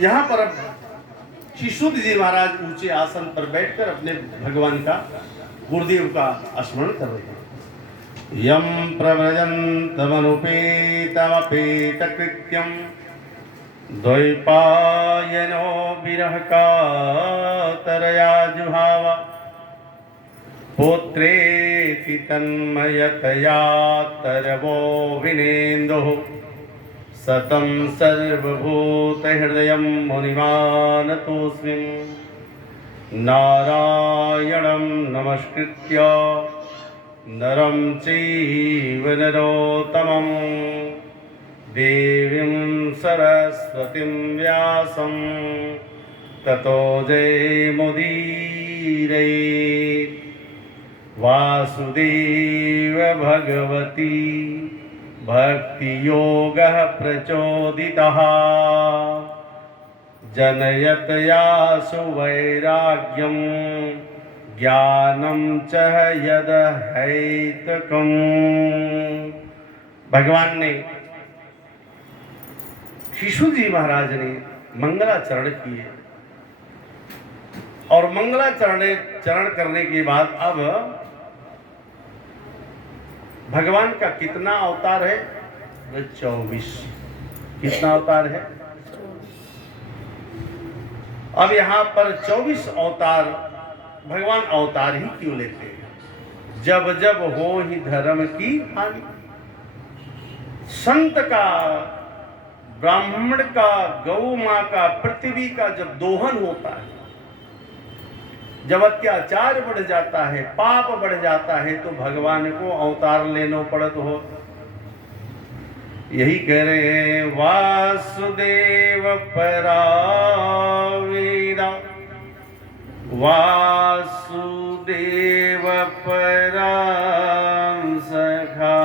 यहाँ पर अब शिशुद जी महाराज ऊंचे आसन पर बैठकर अपने भगवान का, गुरुदेव का स्मरण कर रहे हैं। यम प्रव्रजन्तमनुपेतमपेतकृत्यं द्वैपायनो विरह कातरया जुहाव पुत्रेति तन्मयतया तरवो विनेन्दुः सतं सर्वभूतहृदयं मुनिमानतोऽस्मि नारायणं नमस्कृत्य नरं चैव नरोत्तमं देवीं सरस्वतीं व्यासं ततो जयमुदीरये। वासुदेव भगवती भक्तियोगः प्रचोदितः जनयतयासु वैराग्यं ज्ञानं च यदहैतुकम्। भगवान ने, शिशु जी महाराज ने मंगलाचरण किए और मंगलाचरण करने के बाद अब भगवान का कितना अवतार है? 24। कितना अवतार है? अब यहाँ पर 24 अवतार। भगवान अवतार ही क्यों लेते हैं? जब जब हो ही धर्म की हानि। संत का, ब्राह्मण का, गौ माँ का, पृथ्वी का जब दोहन होता है, जब अत्याचार बढ़ जाता है, पाप बढ़ जाता है, तो भगवान को अवतार लेना पड़त हो। यही कह रहे हैं, वासुदेव परावीरा, वासुदेव परम सखा,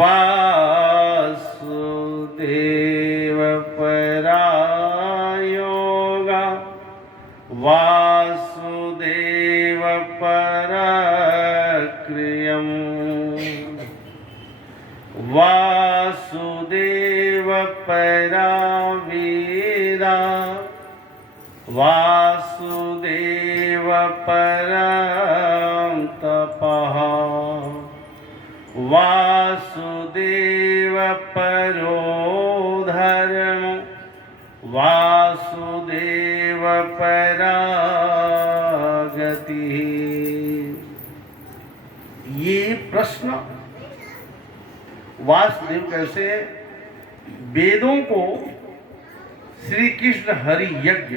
वासुदेव परायोगा, वासुदेव परक्रियम्, वासुदेव परावीरा, वासुदेव परं तपः, वासुदेव परो धर्म, वासुदेव परागति। ये प्रश्न वासुदेव कैसे वेदों को, श्री कृष्ण हरि यज्ञ,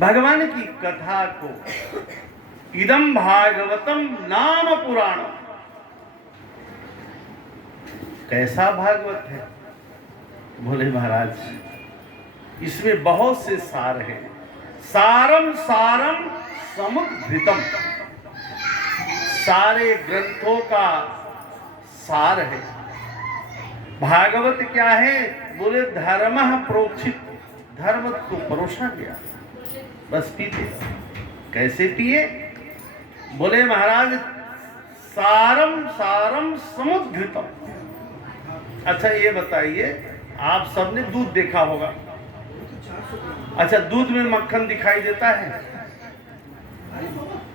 भगवान की कथा को, इदम भागवतम नाम पुराण, कैसा भागवत है? बोले महाराज, इसमें बहुत से सार हैं। सारम सारम समुद्घृतम, सारे ग्रंथों का सार है। भागवत क्या है? बोले धर्मः प्रोक्षित, धर्म को परोसा गया, बस पीते। कैसे पिए? बोले महाराज, सारम सारम समुद्घृतम। अच्छा ये बताइए, आप सबने दूध देखा होगा। अच्छा, दूध में मक्खन दिखाई देता है?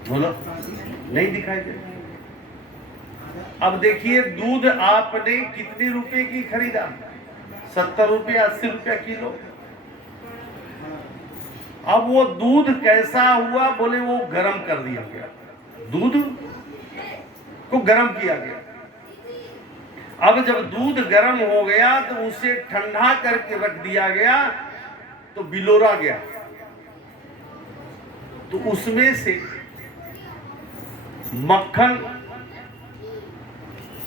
बोलो, नहीं दिखाई देता। अब देखिए, दूध आपने कितने रुपए की खरीदा? 70 रुपये, 80 रुपया किलो। अब वो दूध कैसा हुआ? बोले वो गर्म कर दिया गया, दूध को गर्म किया गया। अब जब दूध गर्म हो गया तो उसे ठंडा करके रख दिया गया, तो बिलोरा गया, तो उसमें से मक्खन,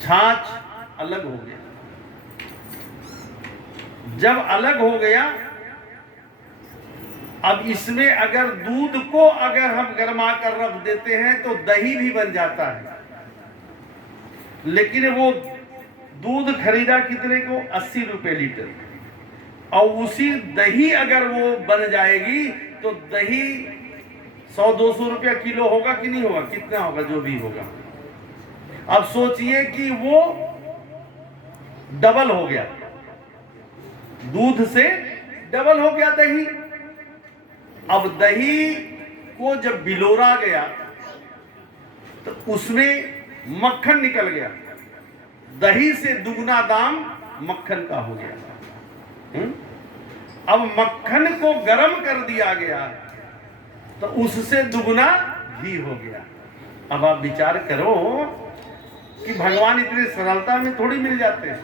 छाछ अलग हो गया। जब अलग हो गया, अब इसमें अगर दूध को अगर हम गर्मा कर रख देते हैं तो दही भी बन जाता है। लेकिन वो दूध खरीदा कितने को? 80 रुपए लीटर। और उसी दही अगर वो बन जाएगी तो दही 100-200 रुपया किलो होगा कि नहीं होगा? कितना होगा? जो भी होगा। अब सोचिए कि वो डबल हो गया। दूध से डबल हो गया दही। अब दही को जब बिलोरा गया तो उसमें मक्खन निकल गया, दही से दुगना दाम मक्खन का हो गया। अब मक्खन को गर्म कर दिया गया तो उससे दुगना घी हो गया। अब आप विचार करो कि भगवान इतने सरलता में थोड़ी मिल जाते हैं,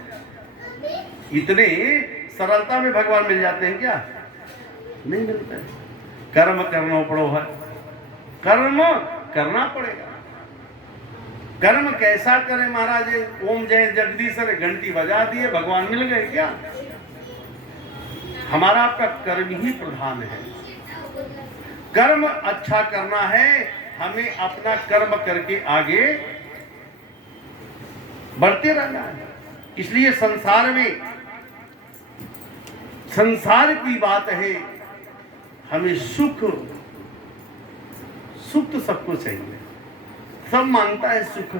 इतने सरलता में भगवान मिल जाते हैं क्या? नहीं मिलते। कर्म करना पड़ो है, कर्म करना पड़ेगा। कर्म कैसा करे महाराज? ओम जय जगदीशर घंटी बजा दिए, भगवान मिल गए क्या? हमारा आपका कर्म ही प्रधान है। कर्म अच्छा करना है, हमें अपना कर्म करके आगे बढ़ते रहना है। इसलिए संसार की बात है, हमें सुख तो सबको चाहिए, सब मांगता है सुख,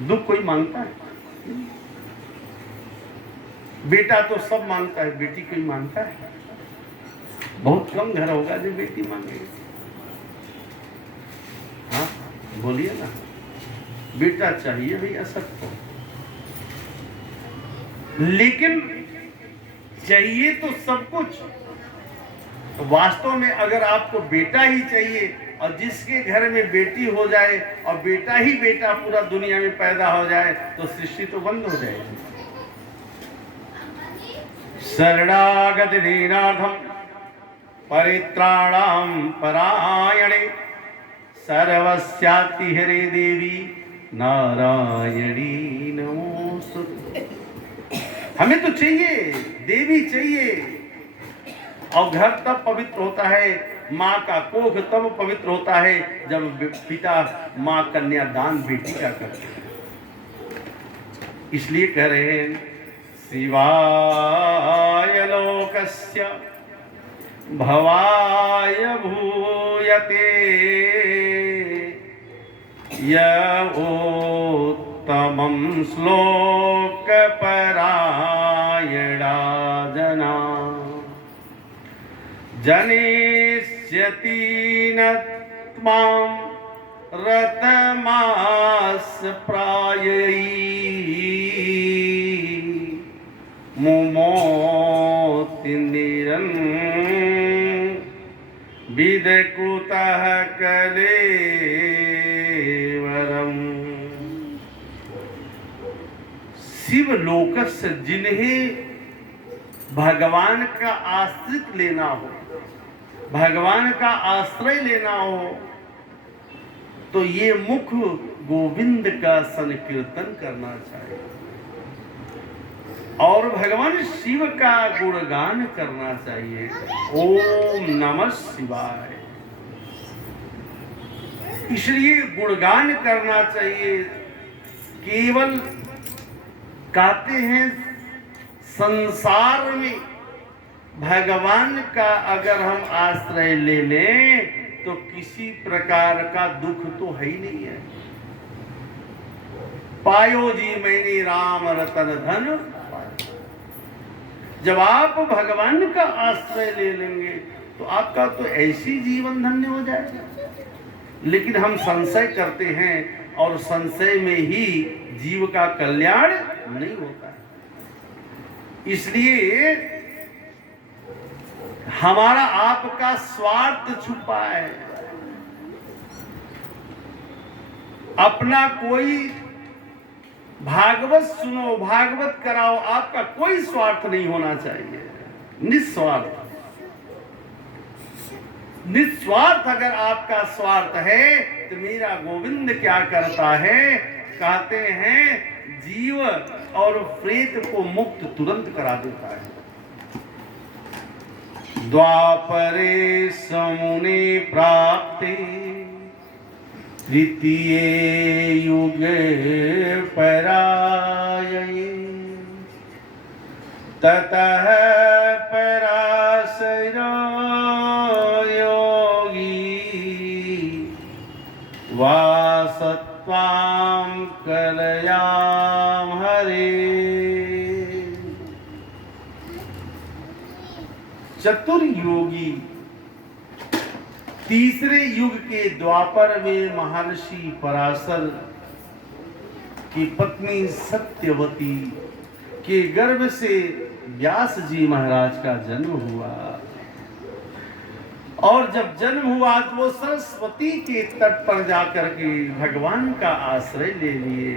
दुख कोई मांगता है? बेटा तो सब मांगता है, बेटी कोई मांगता है? बहुत कम घर होगा जो बेटी मांगेगी। हाँ बोलिए ना, बेटा चाहिए भैया सबको, लेकिन चाहिए तो सब कुछ। वास्तव में अगर आपको बेटा ही चाहिए और जिसके घर में बेटी हो जाए और बेटा ही बेटा पूरा दुनिया में पैदा हो जाए तो सृष्टि तो बंद हो जाएगी। शरणागत दीनार्थम परित्राणाम परायणे सर्वस्याति हरे देवी नारायणी नमोस्तुते। हमें तो चाहिए, देवी चाहिए। और घर तब पवित्र होता है, माँ का कोख तब पवित्र होता है जब पिता माँ कन्यादान बेटी का करते हैं। इसलिए कह रहे हैं शिवाय लोकस्य भवाय भूयते योत्तमं श्लोक परायणा जना जनिष्यति न त्वां रतमास प्रायई मुमोतिनिरं विदकुतः कलेवरम। शिवलोकस्य, जिन्हें भगवान का आश्रित लेना हो, भगवान का आश्रय लेना हो, तो ये मुख गोविंद का संकीर्तन करना चाहिए और भगवान शिव का गुणगान करना चाहिए। ओम नमः शिवाय। इसलिए गुणगान करना चाहिए। केवल कहते हैं संसार में भगवान का अगर हम आश्रय ले लें तो किसी प्रकार का दुख तो है ही नहीं है। पायो जी मैंने राम रतन धन। जब आप भगवान का आश्रय ले लेंगे तो आपका तो ऐसी जीवन धन्य हो जाएगा। लेकिन हम संशय करते हैं और संशय में ही जीव का कल्याण नहीं होता है। इसलिए हमारा आपका स्वार्थ छुपा है। अपना कोई भागवत सुनो, भागवत कराओ, आपका कोई स्वार्थ नहीं होना चाहिए। निस्वार्थ, निस्वार्थ अगर आपका स्वार्थ है तो मेरा गोविंद क्या करता है? कहते हैं जीव और प्रेत को मुक्त तुरंत करा देता है। द्वापरे समुने प्राप्ते तृतीये युगे परायणे ततः पराशरो योगी वासत्वां कलयां हरे। चतुर्योगी तीसरे युग के द्वापर में महर्षि पराशर की पत्नी सत्यवती के गर्भ से व्यास जी महाराज का जन्म हुआ। और जब जन्म हुआ तो वो सरस्वती के तट पर जाकर के भगवान का आश्रय ले लिए।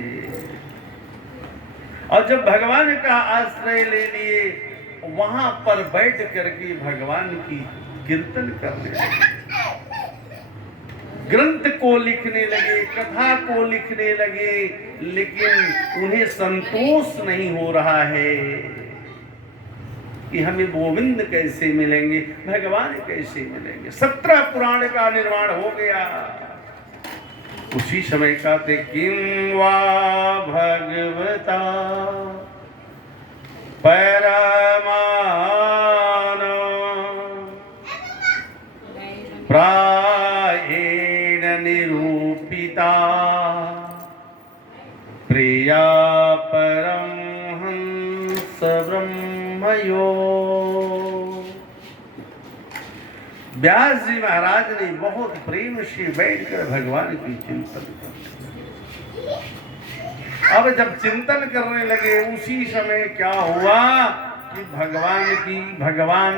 और जब भगवान का आश्रय ले लिए वहां पर बैठ करके भगवान की कीर्तन करने लगे, ग्रंथ को लिखने लगे, कथा को लिखने लगे, लेकिन उन्हें संतोष नहीं हो रहा है कि हमें गोविंद कैसे मिलेंगे, भगवान कैसे मिलेंगे। 17 पुराण का निर्माण हो गया। उसी समय कहते किं वा भगवता परमानो प्रायेण निरूपिता प्रिया परमहंस ब्रह्मयो। व्यास जी महाराज ने बहुत प्रेम से बैठकर भगवान की चिंतन कर। अब जब चिंतन करने लगे उसी समय क्या हुआ कि भगवान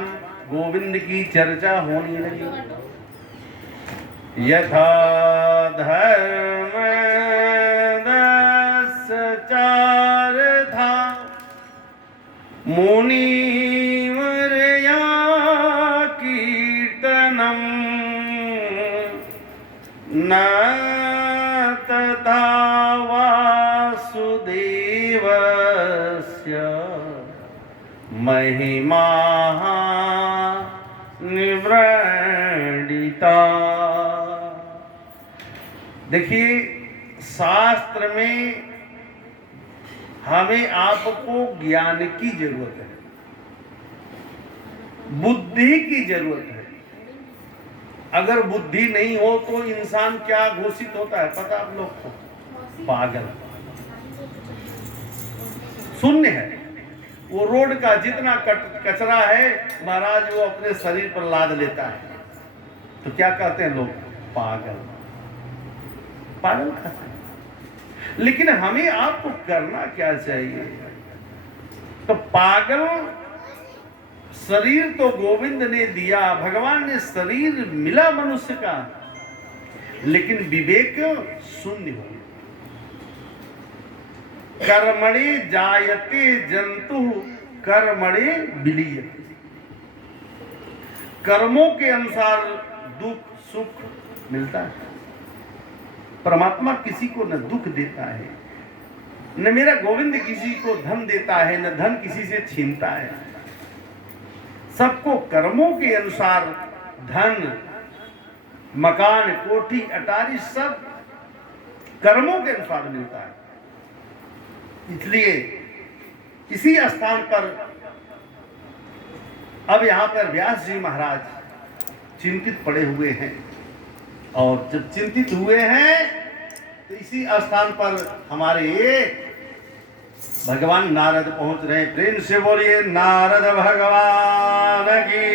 गोविंद की चर्चा होने लगी। यथा धर्म 10 चार था मुनिवर्या कीर्तनम न तथा वासुदेवस्य महिमा निवृणिता। देखिए शास्त्र में हमें आपको ज्ञान की जरूरत है, बुद्धि की जरूरत है। अगर बुद्धि नहीं हो तो इंसान क्या घोषित होता है पता आप लोग को? पागल, शून्य है। वो रोड का जितना कचरा है महाराज वो अपने शरीर पर लाद लेता है, तो क्या कहते हैं लोग? पागल, पागल कहते हैं। लेकिन हमें आपको करना क्या चाहिए? तो पागल शरीर तो गोविंद ने दिया, भगवान ने शरीर मिला मनुष्य का, लेकिन विवेक शून्य हो। कर्मणि जायते जंतु कर्मणि विलीयते। कर्मों के अनुसार दुख सुख मिलता है। परमात्मा किसी को न दुख देता है, न मेरा गोविंद किसी को धन देता है, न धन किसी से छीनता है। सबको कर्मों के अनुसार धन, मकान, कोठी, अटारी सब कर्मों के अनुसार मिलता है। इसलिए इसी स्थान पर अब यहाँ पर व्यास जी महाराज चिंतित पड़े हुए हैं। और जब चिंतित हुए हैं तो इसी स्थान पर हमारे भगवान नारद पहुंच रहे हैं। प्रेम से बोलिए नारद भगवान की।